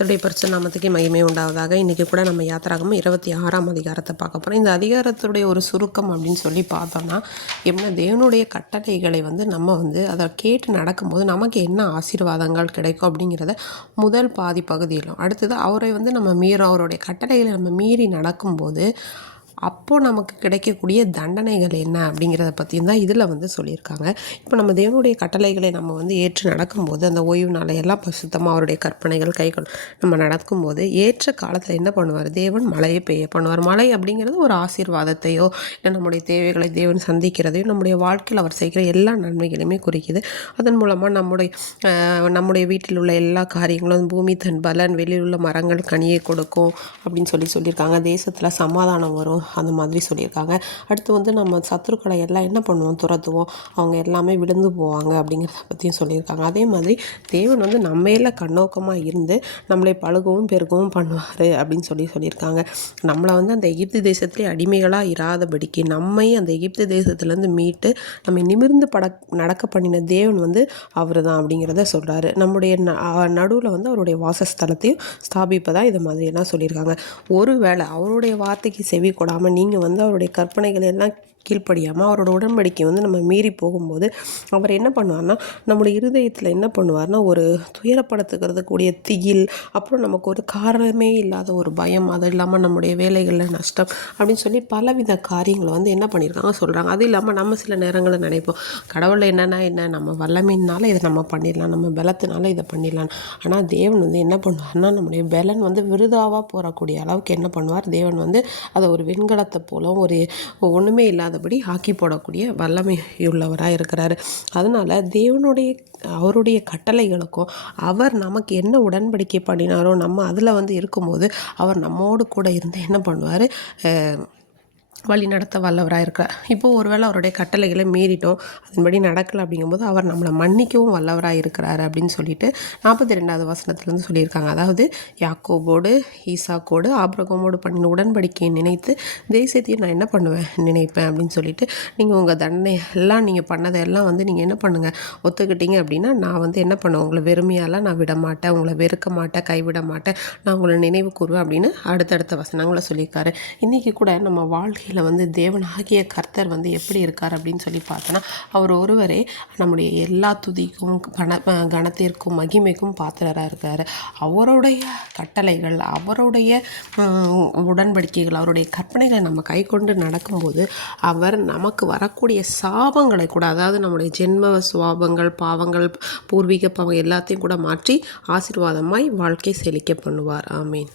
கர்த்தருடைய பரிசுத்த நாமத்துக்கே மகிமை உண்டாவதாக. இன்றைக்கி கூட நம்ம யாத்திராகமம் 26ஆம் அதிகாரத்தை பார்க்க போகிறோம். இந்த அதிகாரத்துடைய ஒரு சுருக்கம் அப்படின்னு சொல்லி பார்த்தோம்னா, என்ன தேவனுடைய கட்டளைகளை நம்ம அதை கேட்டு நடக்கும்போது நமக்கு என்ன ஆசீர்வாதங்கள் கிடைக்கும் அப்படிங்கிறத முதல் பாதி பகுதியிலும், அடுத்தது அவரை நம்ம அவருடைய கட்டளைகளை நம்ம மீறி நடக்கும்போது அப்போது நமக்கு கிடைக்கக்கூடிய தண்டனைகள் என்ன அப்படிங்கிறத பற்றியும் தான் இதில் சொல்லியிருக்காங்க. இப்போ நம்ம தேவனுடைய கட்டளைகளை நம்ம ஏற்று நடக்கும்போது அந்த ஓய்வு நாளை எல்லாம் பரிசுத்தமாக அவருடைய கற்பனைகள் கைகள் நம்ம நடக்கும்போது ஏற்ற காலத்தில் என்ன பண்ணுவார், தேவன் மழையை பெய்ய பண்ணுவார். மழை அப்படிங்கிறது ஒரு ஆசீர்வாதத்தையோ இல்லை நம்முடைய தேவைகளை தேவன் சந்திக்கிறதையோ நம்முடைய வாழ்க்கையில் அவர் செய்கிற எல்லா நன்மைகளையுமே குறிக்குது. அதன் மூலமாக நம்முடைய வீட்டில் உள்ள எல்லா காரியங்களும் பூமி தன் பலன், வெளியில் உள்ள மரங்கள் கனியை கொடுக்கும் அப்படின்னு சொல்லியிருக்காங்க. தேசத்தில் சமாதானம் வரும், அந்த மாதிரி சொல்லியிருக்காங்க. அடுத்து நம்ம சத்துருக்களை எல்லாம் என்ன பண்ணுவோம், துரத்துவோம், அவங்க எல்லாமே விழுந்து போவாங்க அப்படிங்கிறத பற்றியும் சொல்லியிருக்காங்க. அதே மாதிரி தேவன் நம்மையில கண்ணோக்கமாக இருந்து நம்மளை பழுகவும் பெருகவும் பண்ணுவார் அப்படின்னு சொல்லியிருக்காங்க. நம்மளை அந்த எகிப்து தேசத்துலேயே அடிமைகளாக இராதபடிக்கு நம்மை அந்த எகிப்து தேசத்துலேருந்து மீட்டு நம்மை நிமிர்ந்து நடக்க பண்ணின தேவன் அவர் தான் அப்படிங்கிறத சொல்கிறாரு. நம்முடைய நடுவில் அவருடைய வாசஸ்தலத்தையும் ஸ்தாபிப்பதாக இது மாதிரியெல்லாம் சொல்லியிருக்காங்க. ஒருவேளை அவருடைய வார்த்தைக்கு செவி கொடாமல் நீங்கள் அவருடைய கற்பனைகள் எல்லாம் கீழ்ப்படியாமல் அவரோட உடன்படிக்கை நம்ம மீறி போகும்போது அவர் என்ன பண்ணுவார்னா, நம்முடைய இருதயத்தில் என்ன பண்ணுவார்னா, ஒரு துயரப்படுத்துக்கிறது கூடிய திகில், அப்புறம் நமக்கு ஒரு காரணமே இல்லாத ஒரு பயம், அது இல்லாமல் நம்முடைய வேலைகளில் நஷ்டம் அப்படின்னு சொல்லி பலவித காரியங்களை என்ன பண்ணியிருக்காங்க சொல்கிறாங்க. அது இல்லாமல் நம்ம சில நேரங்களில் நினைப்போம், கடவுளில் என்ன நம்ம வல்லமையினால இதை நம்ம பண்ணிடலாம், நம்ம பலத்தினால இதை பண்ணிடலாம். ஆனால் தேவன் என்ன பண்ணுவார்னா, நம்முடைய பலன் விருதாவாக போகக்கூடிய அளவுக்கு என்ன பண்ணுவார், தேவன் அதை ஒரு வெண்கலத்தை போல ஒரு ஒன்றுமே இல்லாதபடி ஆக்கி போடக்கூடிய வல்லமையுள்ளவராக இருக்கிறாரு. அதனால் அவருடைய கட்டளைகளுக்கும் அவர் நமக்கு என்ன உடன்படிக்கை பண்ணினாரோ நம்ம அதில் இருக்கும்போது அவர் நம்மோடு கூட இருந்து என்ன பண்ணுவார், வழி நடத்த வல்லவராக இருக்கிறார். இப்போது ஒருவேளை அவருடைய கட்டளைகளை மீறிட்டோம், அதன்படி நடக்கலை அப்படிங்கும்போது அவர் நம்மளை மன்னிக்கவும் வல்லவராக இருக்கிறாரு அப்படின்னு சொல்லிட்டு 42வது வசனத்துலேருந்து சொல்லியிருக்காங்க. அதாவது யாக்கோபோடு ஈசாக்கோடு ஆபிரகாமோடு பண்ணின உடன்படிக்கையை நினைத்து தேசத்தையும் நான் என்ன பண்ணுவேன், நினைப்பேன் அப்படின்னு சொல்லிட்டு நீங்கள் உங்கள் தண்டனை எல்லாம் நீங்கள் பண்ணதெல்லாம் நீங்கள் என்ன பண்ணுங்கள், ஒத்துக்கிட்டீங்க அப்படின்னா நான் என்ன பண்ணுவேன், உங்களை வெறுமையால் நான் விட மாட்டேன், உங்களை வெறுக்க மாட்டேன், கைவிட மாட்டேன், நான் உங்களை நினைவு கூறுவேன் அப்படின்னு அடுத்தடுத்த வசனங்களை சொல்லியிருக்காரு. இன்றைக்கி கூட நம்ம வாழ்க்கையில் தேவனாகிய கர்த்தர் எப்படி இருக்கார் அப்படின்னு சொல்லி பார்த்தோன்னா, அவர் ஒருவரே நம்முடைய எல்லா துதிக்கும் கணத்திற்கும் மகிமைக்கும் பாத்திரராக இருக்கார். அவருடைய கட்டளைகள், அவருடைய உடன்படிக்கைகள், அவருடைய கற்பனைகளை நம்ம கை கொண்டு நடக்கும்போது அவர் நமக்கு வரக்கூடிய சாபங்களை கூட, அதாவது நம்முடைய ஜென்ம சுவாபங்கள், பாவங்கள், பூர்வீக பாவம் எல்லாத்தையும் கூட மாற்றி ஆசீர்வாதமாய் வாழ்க்கை செழிக்க பண்ணுவார். ஆமீன்.